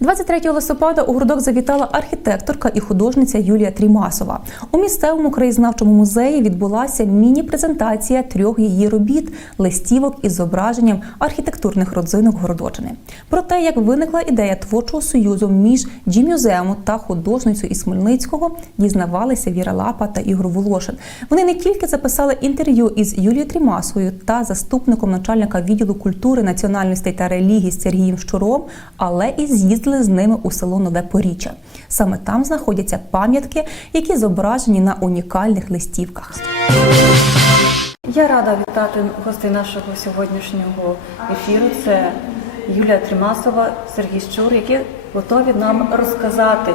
23 листопада у гурдок завітала архітекторка і художниця Юлія Трімасова. У місцевому краєзнавчому музеї відбулася міні-презентація трьох її робіт листівок із зображенням архітектурних родзинок Городочини. Про те, як виникла ідея творчого союзу між Джі-мюзеуму та художницею із Хмельницького, дізнавалися Віра Лапа та Ігор Волошин. Вони не тільки записали інтерв'ю із Юлією Трімасовою та заступником начальника відділу культури, національностей та релігій Сергієм Щуром, але і з'їздили з ними у село Нове Поріччя. Саме там знаходяться пам'ятки, які зображені на унікальних листівках. Я рада вітати гостей нашого сьогоднішнього ефіру. Це Юлія Тримасова, Сергій Щур, які готові нам розказати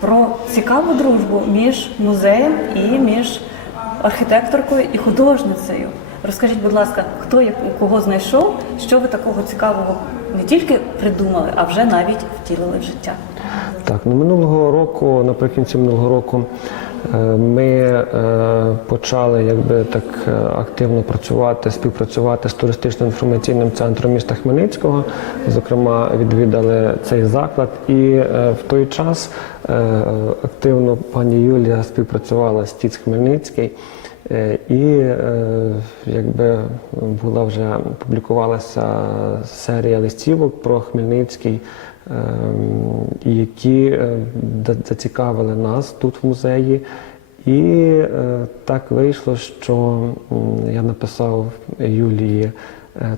про цікаву дружбу між музеєм і між архітекторкою і художницею. Розкажіть, будь ласка, хто як- кого знайшов, що ви такого цікавого не тільки придумали, а вже навіть втілили в життя. Так, ну минулого року, наприкінці минулого року, е, ми е, почали якби так е, активно працювати, співпрацювати з туристичним інформаційним центром міста Хмельницького. Зокрема, відвідали цей заклад, і в той час активно пані Юлія співпрацювала з ТІЦ Хмельницький. Е, І е, якби була вже публікувалася серія листівок про Хмельницький, ем, які е, зацікавили нас тут в музеї. І так вийшло, що я написав Юлії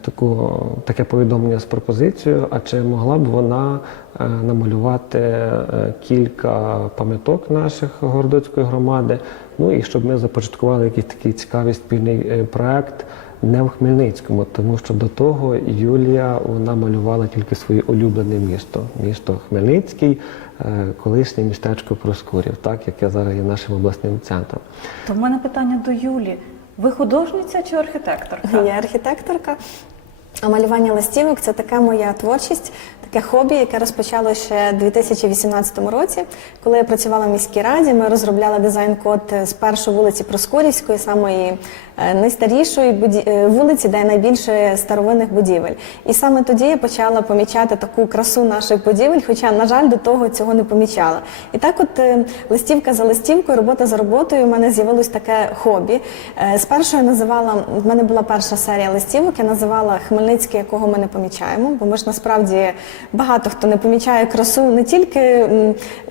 таку, таке повідомлення з пропозицією, а чи могла б вона е, намалювати е, кілька пам'яток наших Городоцької громади, ну і щоб ми започаткували якийсь такий цікавий спільний е, проект не в Хмельницькому, тому що до того Юлія вона малювала тільки своє улюблене місто, місто Хмельницький, е, колишнє містечко Проскурів, так яке зараз є нашим обласним центром. То в мене питання до Юлі. Ви художниця чи архітекторка? Я архітекторка. А малювання листівок це така моя творчість, таке хобі, яке розпочало ще у 2018 році, коли я працювала в міській раді. Ми розробляли дизайн-код з першої вулиці Проскурівської, самої найстарішої буді- е, вулиці, де найбільше старовинних будівель. І саме тоді я почала помічати таку красу наших будівель, хоча, на жаль, до того цього не помічала. І так, от е, листівка за листівкою, робота за роботою, у мене з'явилось таке хобі. Е, Спершу я називала, в мене була перша серія листівок, я називала Хмельницький, якого ми не помічаємо, бо ми ж насправді багато хто не помічає красу не тільки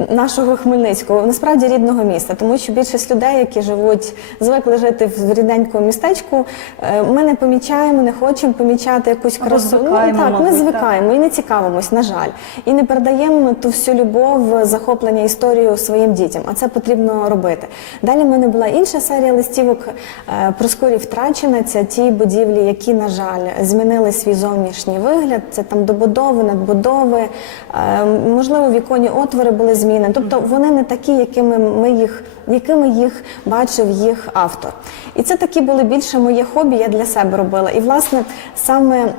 нашого Хмельницького, насправді рідного міста, тому що більшість людей, які живуть, звикли жити в рідненькому містечку, е, ми не помічаємо, не хочемо помічати якусь красу. звикаємо, так, ми мабуть, звикаємо і не цікавимось, на жаль, і не передаємо ту всю любов, захоплення історію своїм дітям. А це потрібно робити. Далі в мене була інша серія листівок е, про скорі втрачена. Це ті будівлі, які, на жаль, змінили свій зовнішній вигляд. Це там добудови, надбудови, е, можливо, віконні отвори були змінені. Тобто вони не такі, якими ми їх, якими їх бачив їх автор. І це такі були більше моє хобі. Я для себе робила. І власне саме.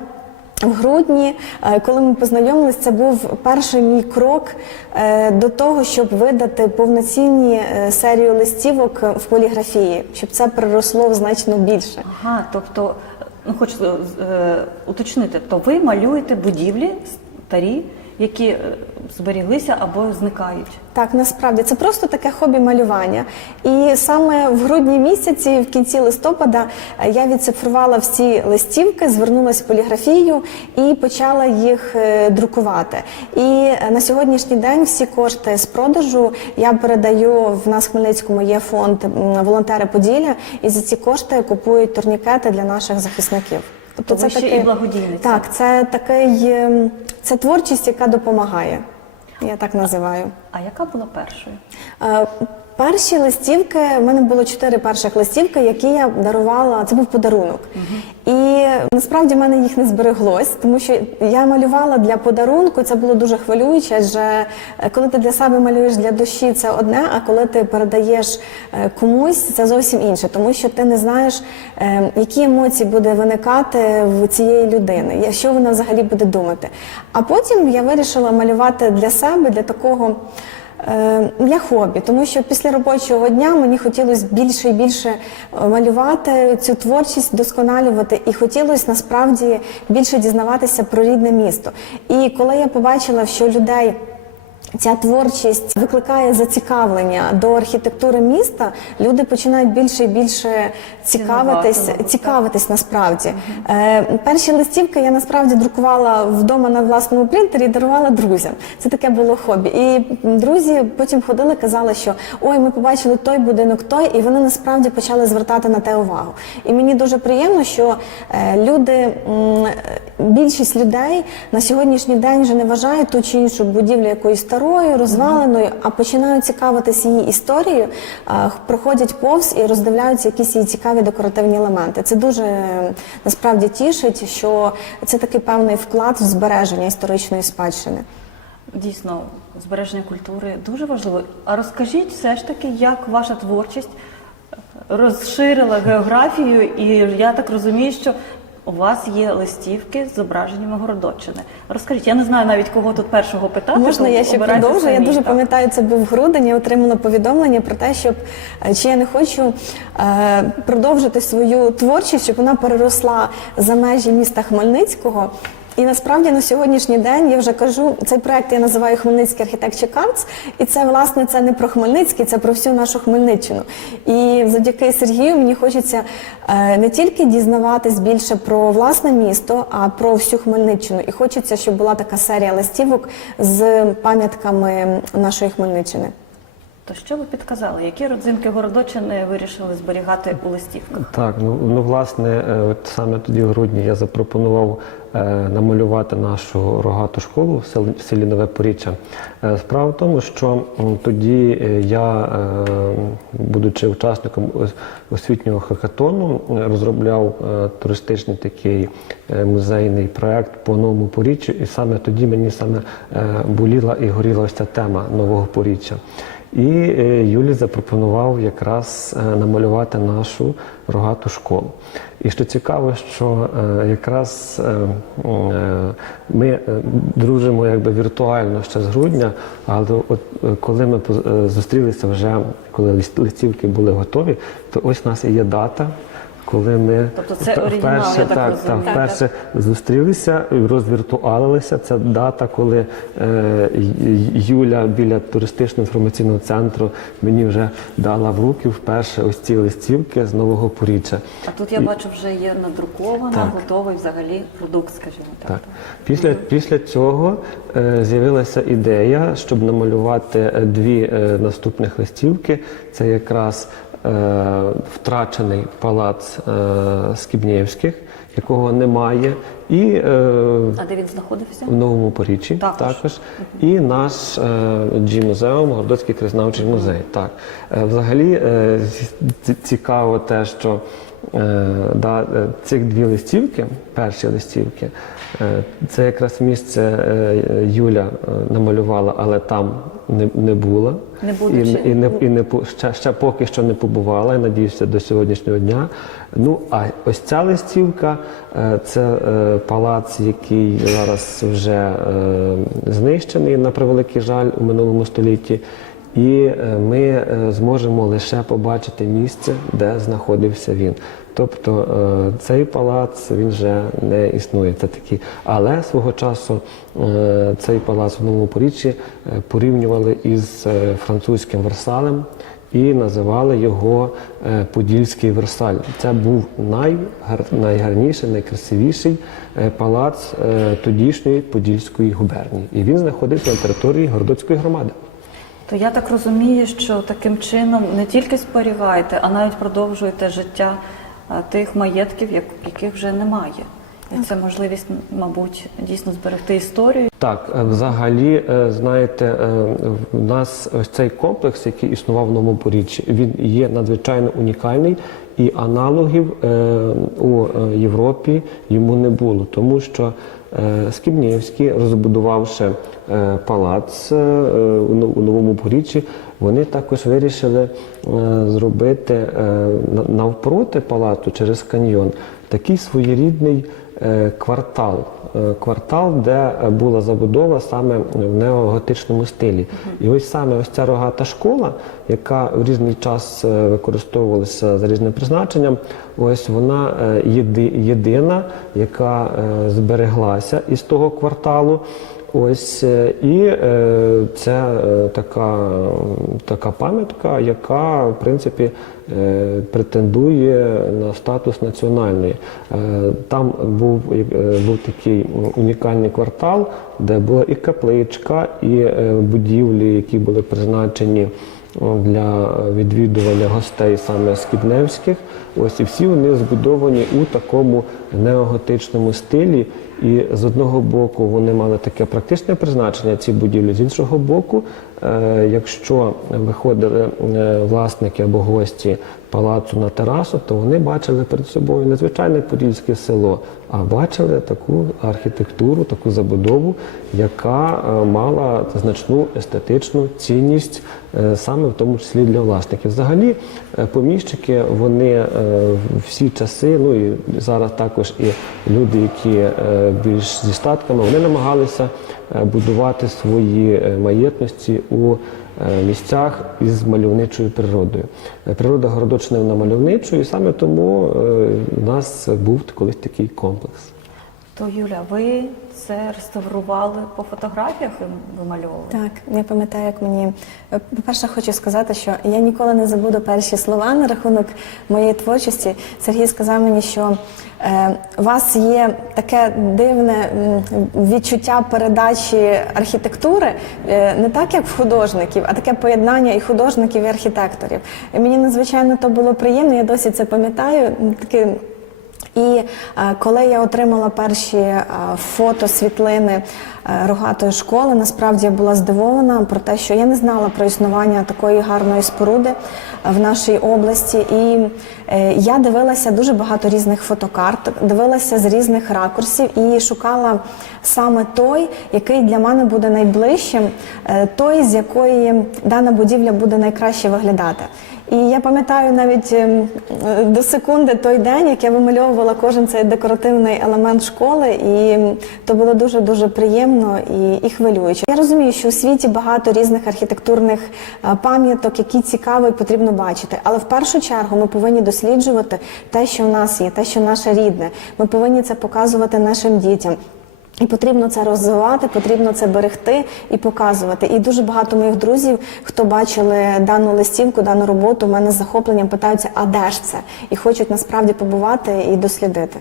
В грудні, е, коли ми познайомилися, це був перший мій крок е, до того, щоб видати повноцінні е, серію листівок в поліграфії, щоб це приросло значно більше. Ага, тобто, ну хочу е, уточнити, то ви малюєте будівлі старі, які е, зберіглися або зникають. Так, насправді це просто таке хобі малювання. І саме в грудні місяці, в кінці листопада, е, я відцифрувала всі листівки, звернулася в поліграфію і почала їх е, друкувати. І на сьогоднішній день всі кошти з продажу я передаю в нас в Хмельницькому є фонд волонтери Поділля, і за ці кошти купують турнікети для наших захисників. Тобто ви ще і благодійниця. Так, це такий ем, це творчість, яка допомагає. Я так називаю. А яка була першою? Перші листівки, в мене було чотири перших листівки, які я дарувала. Це був подарунок. І насправді в мене їх не збереглось, тому що я малювала для подарунку. Це було дуже хвилююче. Адже е, коли ти для себе малюєш для душі, це одне, а коли ти передаєш е, комусь, це зовсім інше, тому що ти не знаєш, е, які емоції буде виникати в цієї людини, що вона взагалі буде думати. А потім я вирішила малювати для себе, для такого. Е, для хобі, тому що після робочого дня мені хотілося більше і більше е, малювати цю творчість, досконалювати, і хотілося насправді більше дізнаватися про рідне місто. І коли я побачила, що людей Ця творчість викликає зацікавлення до архітектури міста. Люди починають більше і більше цікавитись, цікавитись насправді. Е, перші листівки я насправді друкувала вдома на власному принтері і дарувала друзям. Це таке було хобі. І друзі потім ходили, казали, що ой, ми побачили той будинок, той, і вони насправді почали звертати на те увагу. І мені дуже приємно, що е, люди, більшість людей на сьогоднішній день вже не вважають ту чи іншу будівлю якоюсь старою, розваленою, а починають цікавитись її історією, проходять повз і роздивляються якісь її цікаві декоративні елементи. Це дуже насправді тішить, що це такий певний вклад в збереження історичної спадщини. Дійсно, збереження культури дуже важливо. А розкажіть все ж таки, як ваша творчість розширила географію, і я так розумію, що у вас є листівки з зображеннями Городоччини. Розкажіть, я не знаю навіть кого тут першого питати. Можна я ще продовжу? Самі, Я дуже так. пам'ятаю, це був грудень. Я отримала повідомлення про те, щоб е, чи я не хочу е, продовжити свою творчість, щоб вона переросла за межі міста Хмельницького. І насправді на сьогоднішній день я вже кажу, цей проект я називаю Хмельницький Architecture Cards, і це власне це не про Хмельницький, це про всю нашу Хмельниччину. І завдяки Сергію мені хочеться е, не тільки дізнаватись більше про власне місто, а про всю Хмельниччину. І хочеться, щоб була така серія листівок з пам'ятками нашої Хмельниччини. То що ви підказали? Які родзинки Городоччини вирішили зберігати у листівках? Так, ну, ну власне, е, от саме тоді в грудні я запропонував е, намалювати нашу рогату школу в селі, в селі Нове Поріччя. Е, справа в тому, що тоді е, я, е, будучи учасником освітнього хакатону, розробляв е, туристичний такий е, музейний проект по новому поріччю, і саме тоді мені саме е, боліла і горіла ось ця тема нового поріччя. І е, Юлі запропонував якраз е, намалювати нашу рогату школу. І що цікаво, що е, якраз ми дружимо якби віртуально ще з грудня, але от коли ми зустрілися вже, коли листівки були готові, то ось у нас і є дата. Коли ми Тобто це оригінал, вперше, я так так, розумію. так, вперше зустрілися, розвіртуалилися. Це дата, коли е, Юля біля туристичного інформаційного центру мені вже дала в руки вперше ось ці листівки з нового поріччя. А тут я бачу, вже є надрукована, Так. готовий взагалі продукт, скажімо так. Так. Після, після цього е, з'явилася ідея, щоб намалювати е, дві е, наступних листівки. Це якраз втрачений палац е, Скібнєвських, якого немає, і е, А де він знаходився? в Новому Поріччі Також. також. І наш е, G-музеум, Городоцький краєзнавчий музей. Так. Е, взагалі е, цікаво те, що е, да, е, цих дві листівки, перші листівки, е, це якраз місце е, Юля е, намалювала, але там не, не була. Не і, і, не, і не, ще, ще поки що не побувала, я надіюся, до сьогоднішнього дня. Ну, а ось ця листівка е, це е, палац, який зараз вже е, знищений, на превеликий жаль, у минулому столітті. І е, ми е, зможемо лише побачити місце, де знаходився він. Тобто е, цей палац він вже не існує. Це такі. Але свого часу цей палац в Новому Поріччі порівнювали із французьким Версалем і називали його Подільський Версаль. Це був найгар, найгарніший, найкрасивіший палац тодішньої Подільської губернії. І він знаходився на території Городоцької громади. То я так розумію, що таким чином не тільки зберігаєте, а навіть продовжуєте життя тих маєтків, яких вже немає. І це можливість, мабуть, дійсно зберегти історію. Так, е, взагалі, е, знаєте, е, в нас ось цей комплекс, який існував в Новому Поріччі, він є надзвичайно унікальний, і аналогів е, у е, Європі йому не було, тому що е, Скібнєвський, розбудувавши палац у Новому Поріччі, вони також вирішили зробити навпроти палацу через каньйон такий своєрідний квартал. Е, Квартал, де е, була забудова саме в неоготичному стилі. І ось саме ось ця рогата школа, яка в різний час е, використовувалася за різним призначенням, ось вона е, єди- єдина, яка е, збереглася із того кварталу. Ось е, і е, це е, така, така пам'ятка, яка в принципі претендує на статус національної. Там був, був такий унікальний квартал, де була і капличка, і будівлі, які були призначені для відвідування гостей саме скібневських. Ось і всі вони збудовані у такому неоготичному стилі. І з одного боку вони мали таке практичне призначення, ці будівлі, з іншого боку, якщо виходили е, власники або гості палацу на терасу, то вони бачили перед собою не звичайне подільське село, а бачили таку архітектуру, таку забудову, яка е, мала значну естетичну цінність е, саме в тому числі для власників. Взагалі, е, поміщики вони е, всі часи, ну і зараз також і люди, які е, більш зі статками, вони намагалися е, будувати свої е, маєтності у е, місцях із мальовничою природою. Е, Природа Городочна вона мальовничою, і саме тому е, у нас був колись такий комплекс. То Юля, ви це реставрували по фотографіях і вимальовували? Так, я пам'ятаю, як мені е, по-перше, хочу сказати, що я ніколи не забуду перші слова на рахунок моєї творчості. Сергій сказав мені, що е, у вас є таке дивне відчуття передачі архітектури, е, не так як в художників, а таке поєднання і художників, і архітекторів. І мені надзвичайно то було приємно. Я досі це пам'ятаю. Таке і е, коли я отримала перші е, фото, світлини е, рогатої школи, насправді я була здивована про те, що я не знала про існування такої гарної споруди в нашій області. І я дивилася дуже багато різних фотокарт, дивилася з різних ракурсів і шукала саме той, який для мене буде найближчим, той, з якої дана будівля буде найкраще виглядати. І я пам'ятаю навіть ем, до секунди той день, як я вимальовувала кожен цей декоративний елемент школи, і то було дуже дуже приємно і, і хвилююче. Я розумію, що у світі багато різних архітектурних е, пам'яток, які цікаво і потрібно бачити. Але в першу чергу ми повинні досліджувати те, що в нас є, те, що наше рідне. Ми повинні це показувати нашим дітям. І потрібно це розвивати, потрібно це берегти і показувати. І дуже багато моїх друзів, хто бачили дану листівку, дану роботу, в мене з захопленням питаються, а де ж це? І хочуть насправді побувати і дослідити.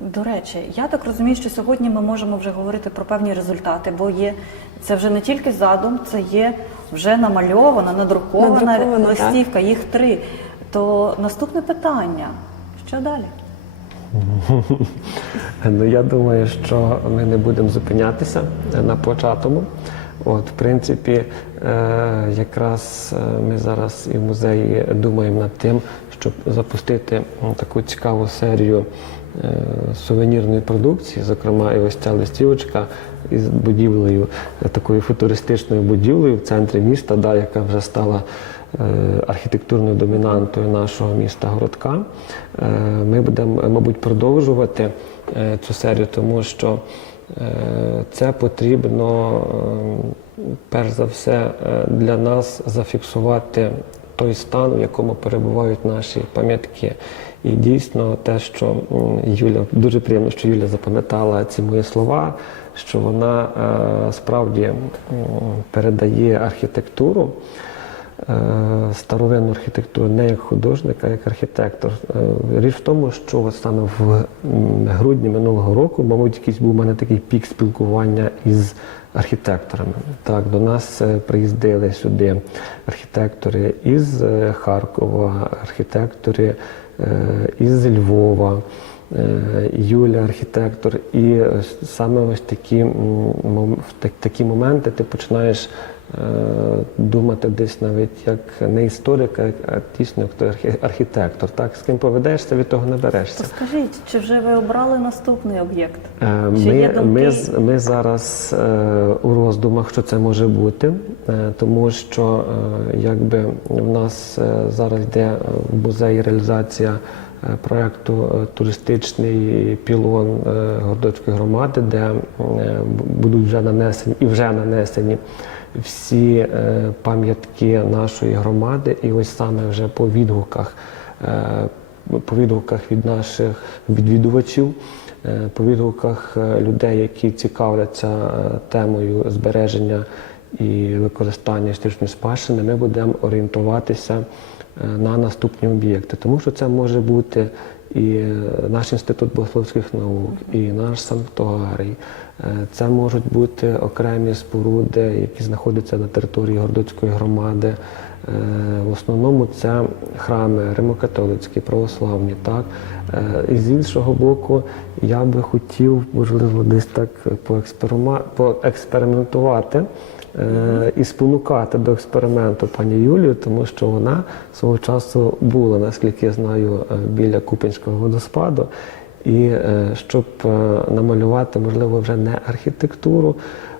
До речі, я так розумію, що сьогодні ми можемо вже говорити про певні результати, бо є це вже не тільки задум, це є вже намальована, надрукована Надрукована, листівка, їх три. То наступне питання: що далі? Ну я думаю, що ми не будемо зупинятися на початому. От, в принципі, е, якраз е, ми зараз і в музеї думаємо над тим, щоб запустити таку цікаву серію е, сувенірної продукції, зокрема, і ось ця листівочка із будівлею, е, такою футуристичною будівлею в центрі міста, да, яка вже стала е, архітектурною домінантою нашого міста Городка. Е, Ми будемо, мабуть, продовжувати цю серію, тому що це потрібно перш за все для нас зафіксувати той стан, в якому перебувають наші пам'ятки. І дійсно те, що Юля дуже приємно, що Юля запам'ятала ці мої слова, що вона е, справді передає архітектуру. е, Старовинну архітектуру не як художник, а як архітектор. Е, Річ в тому, що саме в грудні минулого року, мабуть, якийсь був у мене такий пік спілкування із архітекторами. Так, до нас приїздили сюди архітектори із Харкова, архітектори із Львова. Е, Юля, архітектор, і е, саме ось такі, такі моменти ти починаєш е, думати десь навіть як не історик, а дійсно як той архітектор. Так, з ким поведешся, від того не То берешся. скажіть, чи вже ви обрали наступний об'єкт? Ми, ми, ми зараз у роздумах, що це може бути, тому що якби в нас зараз йде в музеї реалізація е, проекту е, туристичний пілон е, Гордоцької громади, де будуть вже нанесені і вже нанесені всі пам'ятки нашої громади. І ось саме вже по відгуках, по відгуках від наших відвідувачів. По відгуках людей, які цікавляться темою збереження і використання історичної спадщини, ми будемо орієнтуватися на наступні об'єкти, тому що це може бути і е, наш інститут богословських наук, і наш санктуарій. Е, Це можуть бути окремі споруди, які знаходяться на території Гордоцької громади. Е, В основному це храми римокатолицькі, православні. Так? Е, І з іншого боку, я би хотів, можливо, десь так поекспериментувати е, і спонукати до експерименту пані Юлію, тому що вона свого часу була, наскільки я знаю, е, біля Купенського водоспаду. І е, щоб е, намалювати, можливо, вже не архітектуру,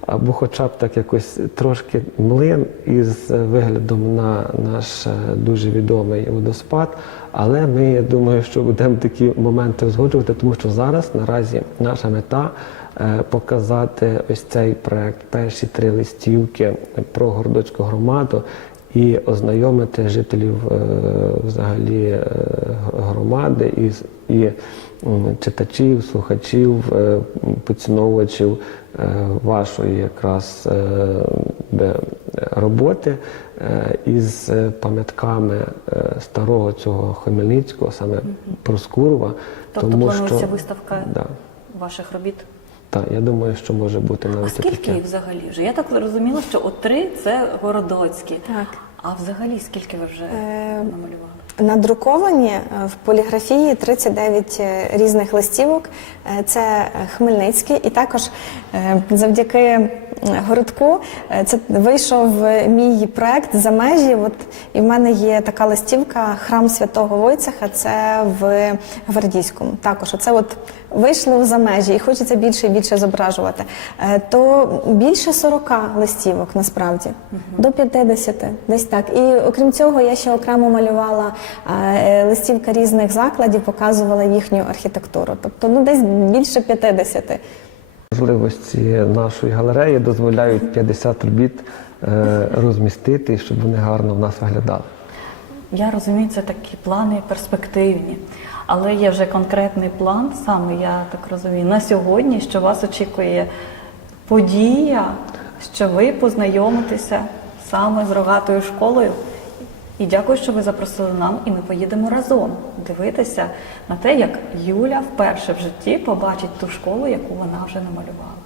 або хоча б так якось трошки млин із виглядом на наш е, дуже відомий водоспад. Але ми, я думаю, що будемо такі моменти узгоджувати, тому що зараз наразі наша мета е, показати ось цей проект, перші три листівки про Гордоцьку громаду і ознайомити жителів е, взагалі е, громади і, і читачів, слухачів, е, поціновувачів е, вашої якраз е, роботи е, із е, пам'ятками е, старого цього Хмельницького, саме Проскурова. Тобто планується виставка Да. ваших робіт. Так, я думаю, що може бути навіть А скільки таке. їх взагалі вже? Я так зрозуміла, що от три це городоцькі. Так. А взагалі скільки ви вже Е, намалювали? Надруковані е, в поліграфії 39 е, різних листівок. Е, Це Хмельницький, і також завдяки городку е, це вийшов е, мій проект за межі. От і в мене є така листівка Храм Святого Войцеха. Це в Гвардійському. Також оце от вийшло за межі, і хочеться більше і більше зображувати. Е, То більше 40 листівок насправді до 50, десь так. І окрім цього, я ще окремо малювала листівка різних закладів, показувала їхню архітектуру. Тобто, ну десь більше 50. Можливості нашої галереї дозволяють 50 робіт е, розмістити, щоб вони гарно в нас виглядали. Я розумію, це такі плани перспективні. Але є вже конкретний план, саме я так розумію, на сьогодні, що вас очікує подія, що ви познайомитеся саме з рогатою школою. І дякую, що ви запросили нам, і ми поїдемо разом дивитися на те, як Юля вперше в житті побачить ту школу, яку вона вже намалювала.